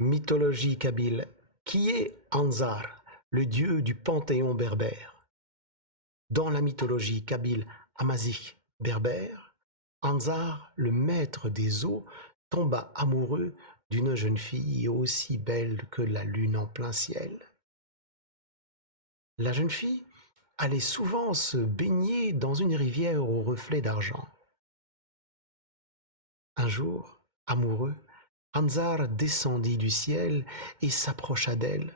Mythologie kabyle. Qui est Anzar, le dieu du panthéon berbère? Dans la mythologie kabyle amazigh berbère, Anzar, le maître des eaux, tomba amoureux d'une jeune fille aussi belle que la lune en plein ciel. La jeune fille allait souvent se baigner dans une rivière au reflet d'argent. Un jour, amoureux, Anzar descendit du ciel et s'approcha d'elle.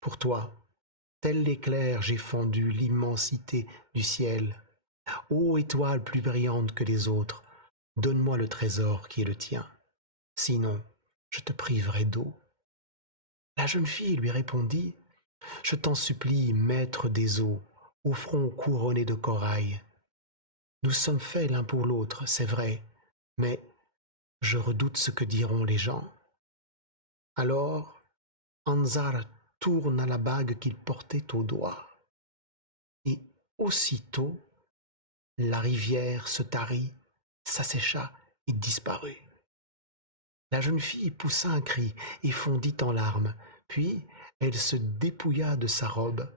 Pour toi, tel l'éclair, j'ai fendu l'immensité du ciel. Ô étoile plus brillante que les autres, donne-moi le trésor qui est le tien. Sinon, je te priverai d'eau. La jeune fille lui répondit: Je t'en supplie, maître des eaux, au front couronné de corail. Nous sommes faits l'un pour l'autre, c'est vrai, mais je redoute ce que diront les gens. Alors, Anzar tourna la bague qu'il portait au doigt. Et aussitôt, la rivière se tarit, s'assécha et disparut. La jeune fille poussa un cri et fondit en larmes, puis elle se dépouilla de sa robe,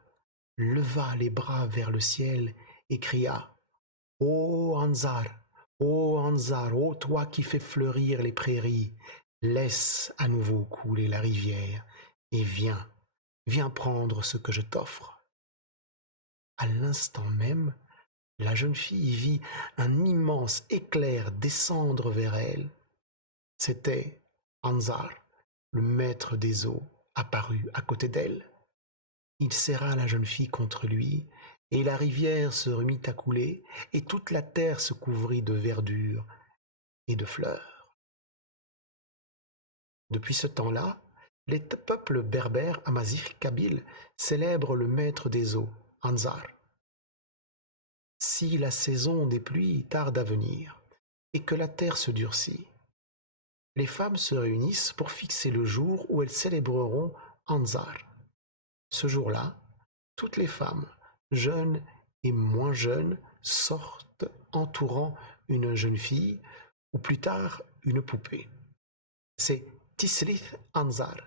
leva les bras vers le ciel et cria: Ô Anzar, ô Anzar, ô toi qui fais fleurir les prairies, laisse à nouveau couler la rivière et viens prendre ce que je t'offre. À l'instant même, la jeune fille vit un immense éclair descendre vers elle. C'était Anzar, le maître des eaux, apparu à côté d'elle. Il serra la jeune fille contre lui, et la rivière se remit à couler, et toute la terre se couvrit de verdure et de fleurs. Depuis ce temps-là, les peuples berbères amazigh kabyles célèbrent le maître des eaux, Anzar. Si la saison des pluies tarde à venir, et que la terre se durcit, les femmes se réunissent pour fixer le jour où elles célébreront Anzar. Ce jour-là, toutes les femmes, jeunes et moins jeunes, sortent entourant une jeune fille ou plus tard une poupée. C'est Tisrith Anzar,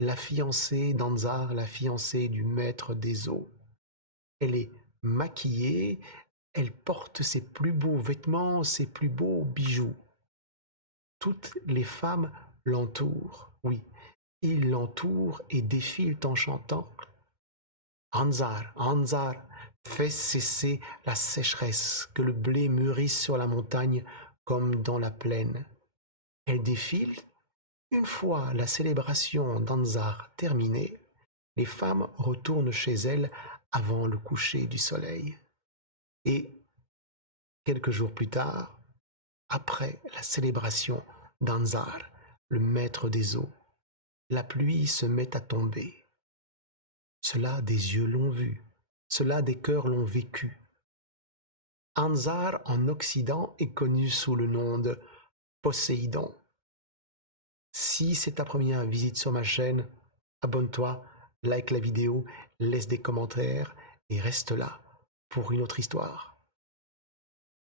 la fiancée d'Anzar, la fiancée du maître des eaux. Elle est maquillée, elle porte ses plus beaux vêtements, ses plus beaux bijoux. Toutes les femmes l'entourent, oui, ils l'entourent et défilent en chantant: Anzar, Anzar, fais cesser la sécheresse, que le blé mûrisse sur la montagne comme dans la plaine. Elle défile. Une fois la célébration d'Anzar terminée, les femmes retournent chez elles avant le coucher du soleil. Et quelques jours plus tard, après la célébration d'Anzar, le maître des eaux, la pluie se met à tomber. Cela des yeux l'ont vu, cela des cœurs l'ont vécu. Anzar en Occident est connu sous le nom de Poséidon. Si c'est ta première visite sur ma chaîne, abonne-toi, like la vidéo, laisse des commentaires et reste là pour une autre histoire.